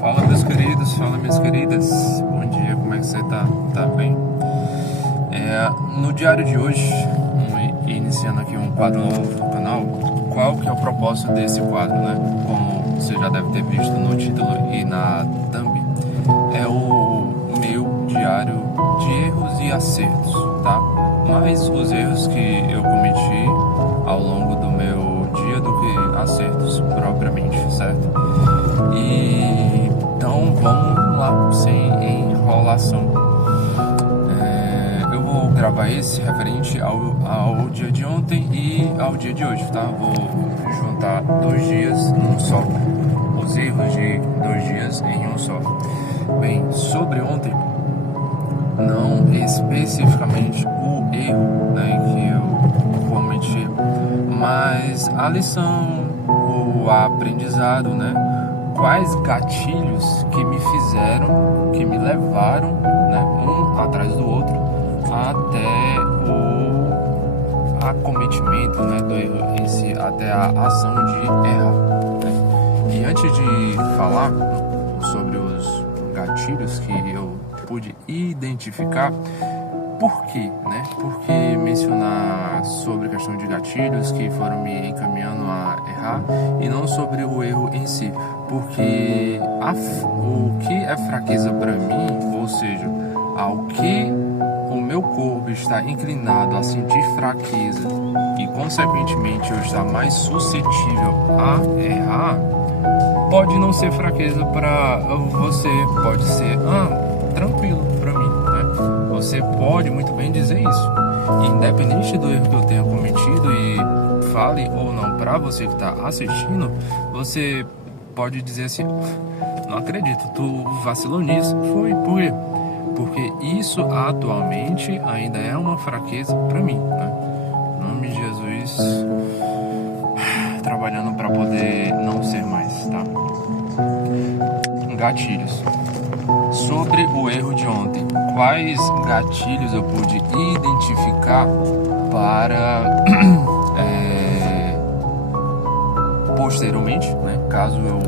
Fala meus queridos, fala minhas queridas, bom dia, como é que você tá? Tá bem? No diário de hoje, iniciando aqui um quadro novo no canal, qual que é o propósito desse quadro, né? Como você já deve ter visto no título e na thumb, é o meu diário de erros e acertos, tá? Mais os erros que eu cometi ao longo do meu dia do que acertos propriamente, certo? Então vamos lá, sem enrolação. Eu vou gravar esse referente ao dia de ontem e ao dia de hoje, tá? Vou juntar 2 dias num só, os erros de 2 dias em um só. Bem, sobre ontem, não especificamente o erro, né, que eu cometi, mas a lição, o aprendizado, né? Quais gatilhos que me fizeram, que me levaram, né, um atrás do outro, até o acometimento, né, do erro em si, até a ação de errar, né? E antes de falar sobre os gatilhos que eu pude identificar, por quê, né? Por que mencionar sobre a questão de gatilhos que foram me encaminhando a errar e não sobre o erro em si? Porque o que é fraqueza para mim, ou seja, ao que o meu corpo está inclinado a sentir fraqueza e consequentemente eu estar mais suscetível a errar, pode não ser fraqueza para você, pode ser tranquilo para mim, né? Você pode muito bem dizer isso, independente do erro que eu tenha cometido, e fale ou não para você que está assistindo, você pode dizer assim: não acredito, tu vacilou nisso. Foi, por quê? Porque isso atualmente ainda é uma fraqueza para mim, né? Em nome de Jesus, trabalhando para poder não ser mais, tá? Gatilhos. Sobre o erro de ontem, quais gatilhos eu pude identificar para posteriormente, né, caso eu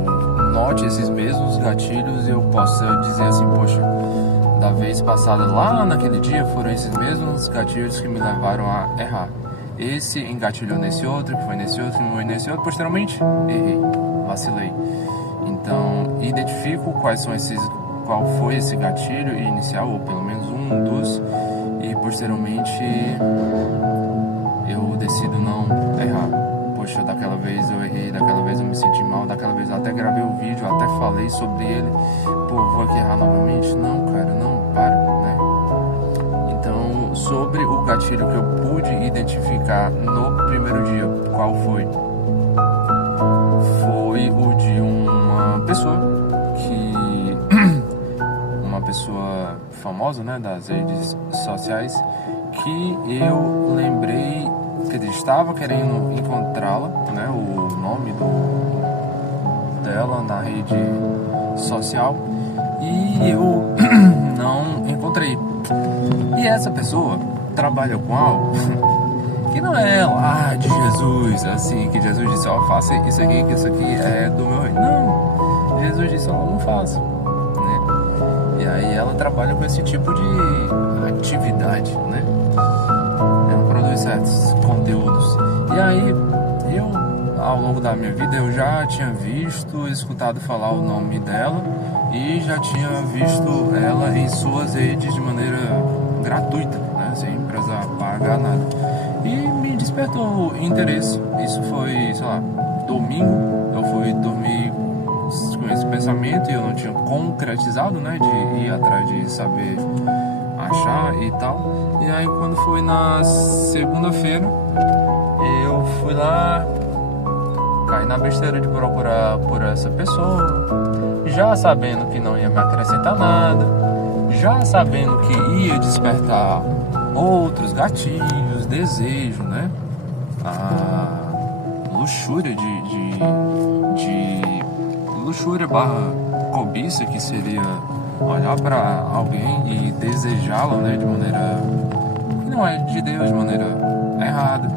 note esses mesmos gatilhos, eu possa dizer assim: poxa, da vez passada, lá naquele dia, foram esses mesmos gatilhos que me levaram a errar. Esse engatilhou nesse outro, que foi nesse outro, que foi nesse outro, posteriormente errei, vacilei. Então, identifico qual foi esse gatilho inicial, ou pelo menos um dos, e posteriormente eu decido não errar. Poxa, daquela vez eu errei, daquela vez eu me senti mal, daquela vez eu até gravei o vídeo, até falei sobre ele. Pô, vou aqui errar novamente? Não, cara, não, para, né? Então, sobre o gatilho que eu pude identificar no primeiro dia, qual foi? Foi o de uma pessoa pessoa famosa, né, das redes sociais, que eu lembrei que ele estava querendo encontrá-la, né, o nome dela na rede social, e eu não encontrei. E essa pessoa trabalha com algo que não é lá de Jesus, assim, que Jesus disse: ó, faça isso aqui, que isso aqui é do meu reino. Não, Jesus disse: ó, não faça. E aí ela trabalha com esse tipo de atividade, né? Ela produz certos conteúdos. E aí, eu, ao longo da minha vida, eu já tinha escutado falar o nome dela e já tinha visto ela em suas redes de maneira gratuita, né? Sem precisar pagar nada. E me despertou interesse. Isso foi, sei lá, domingo. Eu fui dormir com esse pensamento e eu não tinha concretizado, né, de ir atrás de saber achar e tal. E aí, quando foi na segunda-feira, eu fui lá, caí na besteira de procurar por essa pessoa, já sabendo que não ia me acrescentar nada, já sabendo que ia despertar outros gatilhos, desejo, né, a luxúria de luxúria barra cobiça, que seria olhar para alguém e desejá-la, né, de maneira que não é de Deus, de maneira errada.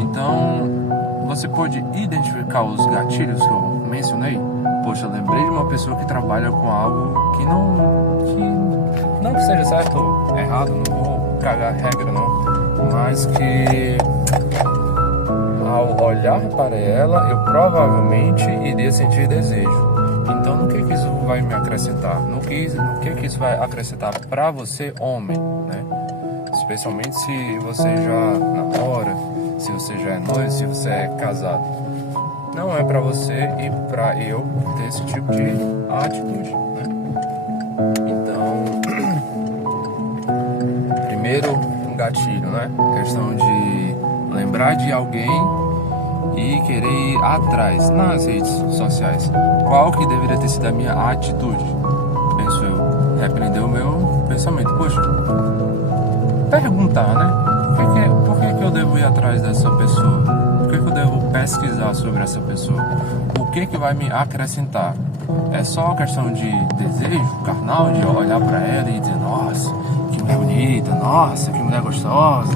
Então, você pode identificar os gatilhos que eu mencionei? poxa, lembrei de uma pessoa que trabalha com algo que não que seja certo ou errado, não vou cagar regra não, mas que ao olhar para ela eu provavelmente iria sentir desejo. Então no que isso vai me acrescentar? No que isso vai acrescentar para você, homem, né? Especialmente se você já namora, se você já é noivo, se você é casado. Não é para você e para eu ter esse tipo de atitude, né? Então, primeiro um gatilho, né? Questão de lembrar de alguém e querer ir atrás nas redes sociais. Qual que deveria ter sido a minha atitude? Penso eu, repreender o meu pensamento. Poxa, perguntar, né? Por que eu devo ir atrás dessa pessoa? Por que eu devo pesquisar sobre essa pessoa? O que vai me acrescentar? É só questão de desejo carnal, de olhar pra ela e dizer, nossa, que mulher bonita, nossa, que mulher gostosa.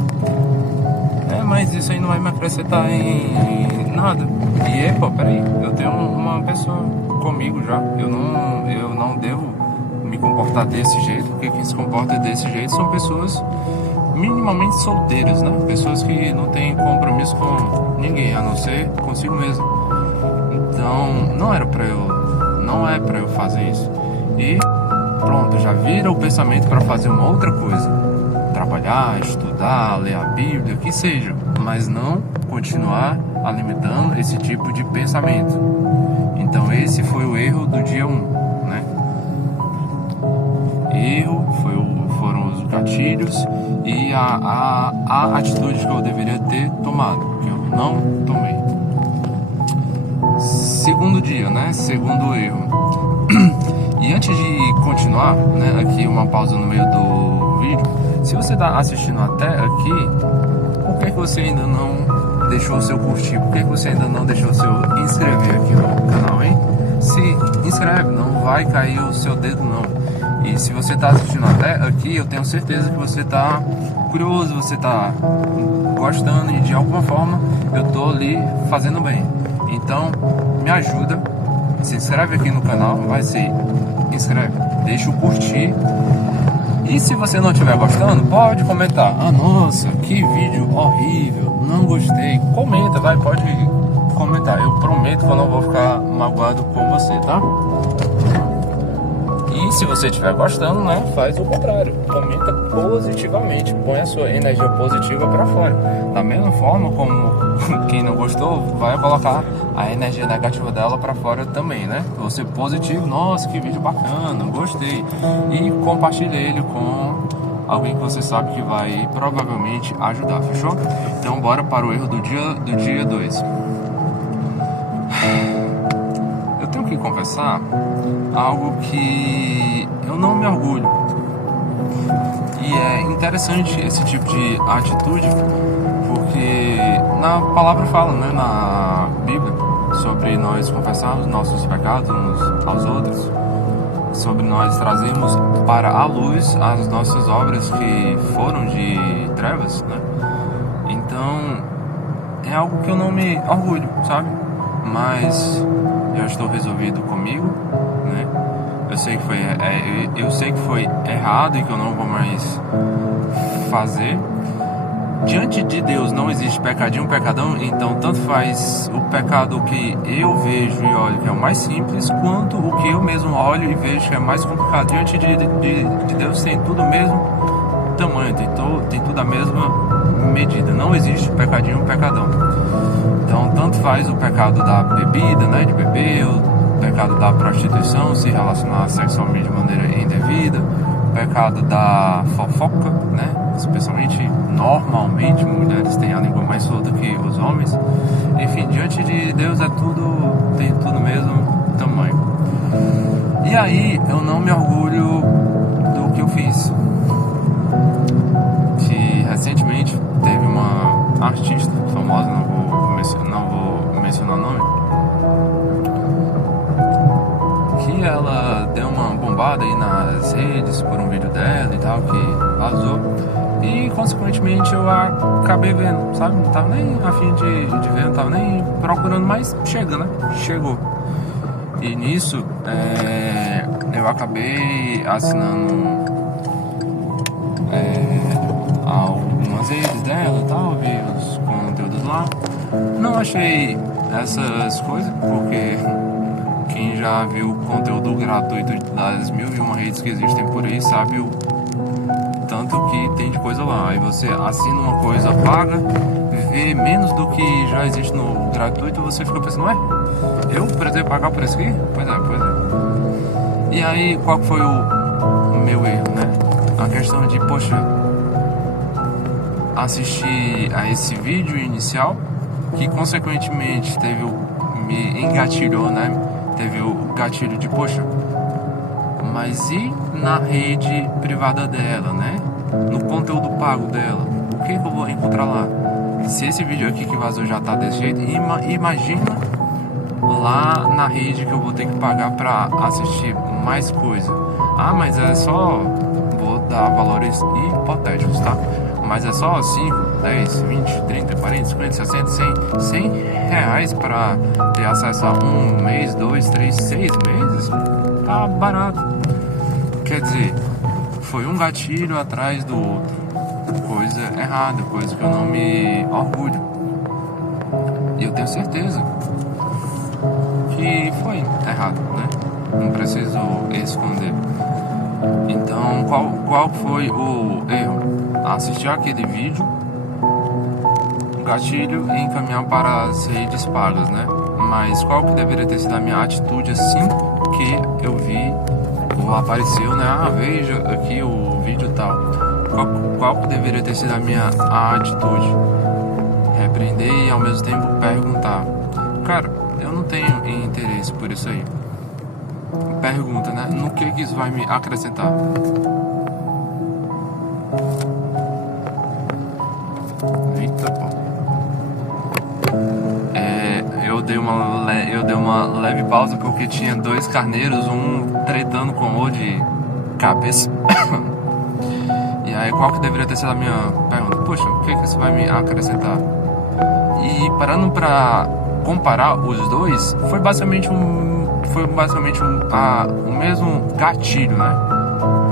Mas isso aí não vai me acrescentar em nada. E, pô, peraí, eu tenho uma pessoa comigo já. Eu não devo me comportar desse jeito, porque quem se comporta desse jeito são pessoas minimamente solteiras, né? Pessoas que não têm compromisso com ninguém, a não ser consigo mesmo. Então, não é pra eu fazer isso. E pronto, já vira o pensamento para fazer uma outra coisa. Trabalhar, estudar, ler a Bíblia, o que seja, mas não continuar alimentando esse tipo de pensamento. Então esse foi o erro do dia 1, né? Foram os gatilhos e a atitude que eu deveria ter tomado, que eu não tomei. Segundo dia, né? Segundo erro. E antes de continuar, né? Aqui uma pausa no meio do vídeo. Se você está assistindo até aqui, por que você ainda não deixou o seu curtir? Por que você ainda não deixou o seu inscrever aqui no canal, hein? Se inscreve, não vai cair o seu dedo não. E se você está assistindo até aqui, eu tenho certeza que você está curioso, você está gostando e de alguma forma eu estou ali fazendo bem. Então, me ajuda, se inscreve aqui no canal, vai ser, inscreve, deixa o curtir. E se você não estiver gostando, pode comentar. Ah, nossa, que vídeo horrível, não gostei. Comenta, pode comentar. Eu prometo que eu não vou ficar magoado com você, tá? E se você estiver gostando, né, faz o contrário. Comenta positivamente, põe a sua energia positiva pra fora. Da mesma forma como quem não gostou vai colocar a energia negativa dela pra fora também, né? Você positivo, nossa, que vídeo bacana, gostei. E compartilha ele com alguém que você sabe que vai provavelmente ajudar, fechou? Então bora para o erro do dia 2. Eu tenho que confessar algo que eu não me orgulho. E é interessante esse tipo de atitude, porque na palavra fala, né, na Bíblia, sobre nós confessarmos nossos pecados uns aos outros, sobre nós trazermos para a luz as nossas obras que foram de trevas, né? Então, é algo que eu não me orgulho, sabe? Mas eu estou resolvido comigo, né? Eu sei que foi errado e que eu não vou mais fazer. Diante de Deus não existe pecadinho, pecadão, então tanto faz o pecado que eu vejo e olho que é o mais simples, quanto o que eu mesmo olho e vejo que é mais complicado. Diante de Deus tem tudo o mesmo tamanho, tem tudo a mesma medida, não existe pecadinho, pecadão. Então tanto faz o pecado da bebida, né, de beber, o pecado da prostituição, se relacionar sexualmente de maneira indevida, o pecado da fofoca, né, especialmente, normalmente, mulheres têm a língua mais solta que os homens. Enfim, diante de Deus tem tudo o mesmo tamanho. E aí, eu não me orgulho do que eu fiz. Que recentemente teve uma artista famosa, não vou mencionar o nome, que ela deu uma bombada aí nas redes por um vídeo dela e tal, que vazou. E consequentemente eu acabei vendo, sabe? Não tava nem a fim de ver, não tava nem procurando, mas chega, né? Chegou. E nisso, eu acabei assinando algumas redes dela e tal, vi os conteúdos lá. Não achei essas coisas, porque quem já viu o conteúdo gratuito das 1001 redes que existem por aí sabe o tanto que tem de coisa lá. Aí você assina uma coisa, paga, vê menos do que já existe no gratuito, você fica pensando, ué, eu pretendo pagar por isso aqui? Pois é. E aí, qual foi o meu erro, né? A questão de, poxa, assistir a esse vídeo inicial, que consequentemente me engatilhou, né? Teve o gatilho de, poxa, mas e na rede privada dela, né? No conteúdo pago dela, o que eu vou encontrar lá? Se esse vídeo aqui que vazou já tá desse jeito, imagina lá na rede que eu vou ter que pagar pra assistir mais coisa. Ah, mas é só... Vou dar valores hipotéticos, tá? Mas é só 5, 10, 20, 30, 40, 50, 60, 100 reais pra ter acesso a 1 mês, 2, 3, 6 meses? Tá barato. Quer dizer, foi um gatilho atrás do outro. Coisa errada, coisa que eu não me orgulho. E eu tenho certeza que foi errado, né? Não preciso esconder. Então, qual foi o erro? Assistir aquele vídeo, gatilho e encaminhar para as redes pagas, né? Mas qual que deveria ter sido a minha atitude assim que eu vi ou apareceu, né? Ah, veja aqui o vídeo tal. Qual que deveria ter sido a minha atitude? Repreender e ao mesmo tempo perguntar. Cara, eu não tenho interesse por isso aí. Pergunta, né? No que isso vai me acrescentar? Eita, pô. Eu dei uma leve pausa porque tinha 2 carneiros, um tretando com o outro de cabeça. E aí, qual que deveria ter sido a minha pergunta? Poxa, o que isso vai me acrescentar? E parando pra comparar os dois, foi basicamente o mesmo gatilho, né?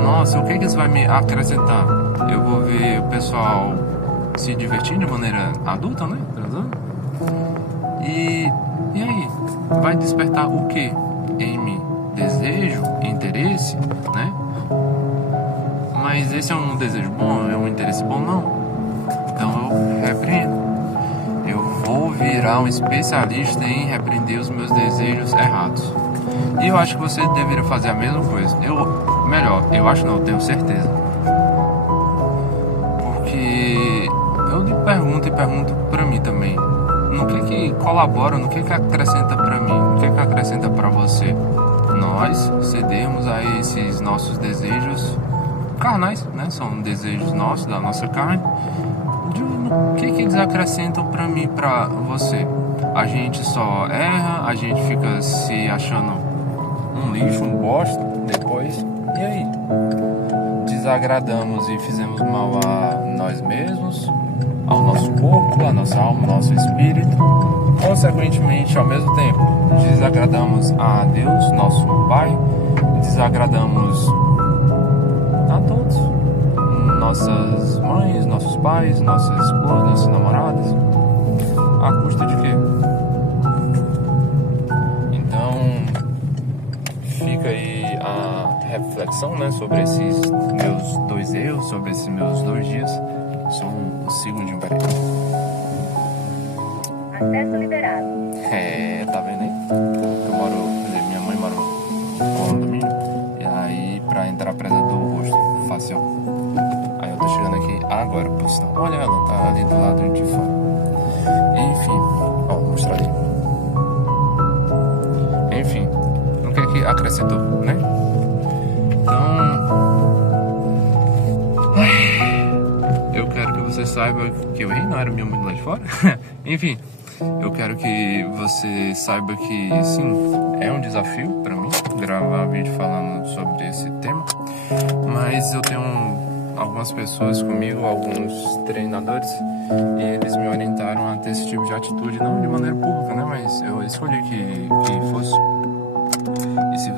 Nossa, o que isso vai me acrescentar? Eu vou ver o pessoal se divertindo de maneira adulta, né? Transando. E aí? Vai despertar o que em mim? Desejo? Interesse? Né? Mas esse é um desejo bom? É um interesse bom? Não. Então eu repreendo. Eu vou virar um especialista em repreender os meus desejos errados. E eu acho que você deveria fazer a mesma coisa. Eu acho não, eu tenho certeza. Porque eu lhe pergunto e pergunto pra mim também. No que colabora, no que acrescenta pra mim, no que acrescenta pra você? Nós cedemos a esses nossos desejos carnais, né? São desejos nossos, da nossa carne. O que eles acrescentam pra mim, pra você? A gente só erra, a gente fica se achando um lixo, um bosta, depois, e aí? Desagradamos e fizemos mal a nós mesmos, ao nosso corpo, à nossa alma, ao nosso espírito. Consequentemente, ao mesmo tempo, desagradamos a Deus, nosso Pai, desagradamos a todos, nossas mães, nossos pais, nossas esposas, nossas namoradas. A custa de quê? Então, fica aí a reflexão, né, sobre esses meus 2 erros, sobre esses meus 2 dias. Só um segundinho, peraí. Acesso liberado. Tá vendo aí? Minha mãe mora no condomínio. E aí, pra entrar, precisa do rosto facial. Aí eu tô chegando aqui agora, por sinal. Olha, ela tá ali do lado de fora. Enfim, ó, vou mostrar ali. Enfim, o que acrescentou, né? Então, eu quero que você saiba que eu errei, não era minha mãe lá de fora. Enfim, eu quero que você saiba que sim, é um desafio pra mim gravar vídeo falando sobre esse tema. Mas eu tenho algumas pessoas comigo, alguns treinadores, e eles me orientaram a ter esse tipo de atitude, não de maneira pública, né? Mas eu escolhi que fosse.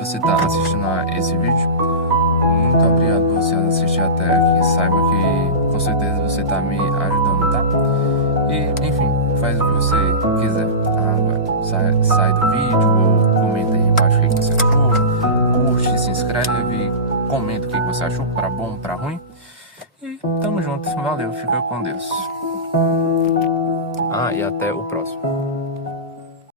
você está assistindo a esse vídeo, muito obrigado por você assistir até aqui. Saiba que com certeza você está me ajudando, tá? E enfim, faz o que você quiser. Agora, sai do vídeo ou comenta aí embaixo o que você achou, curte, se inscreve, comenta o que você achou, pra bom, pra ruim. E tamo junto, valeu, fica com Deus. E até o próximo.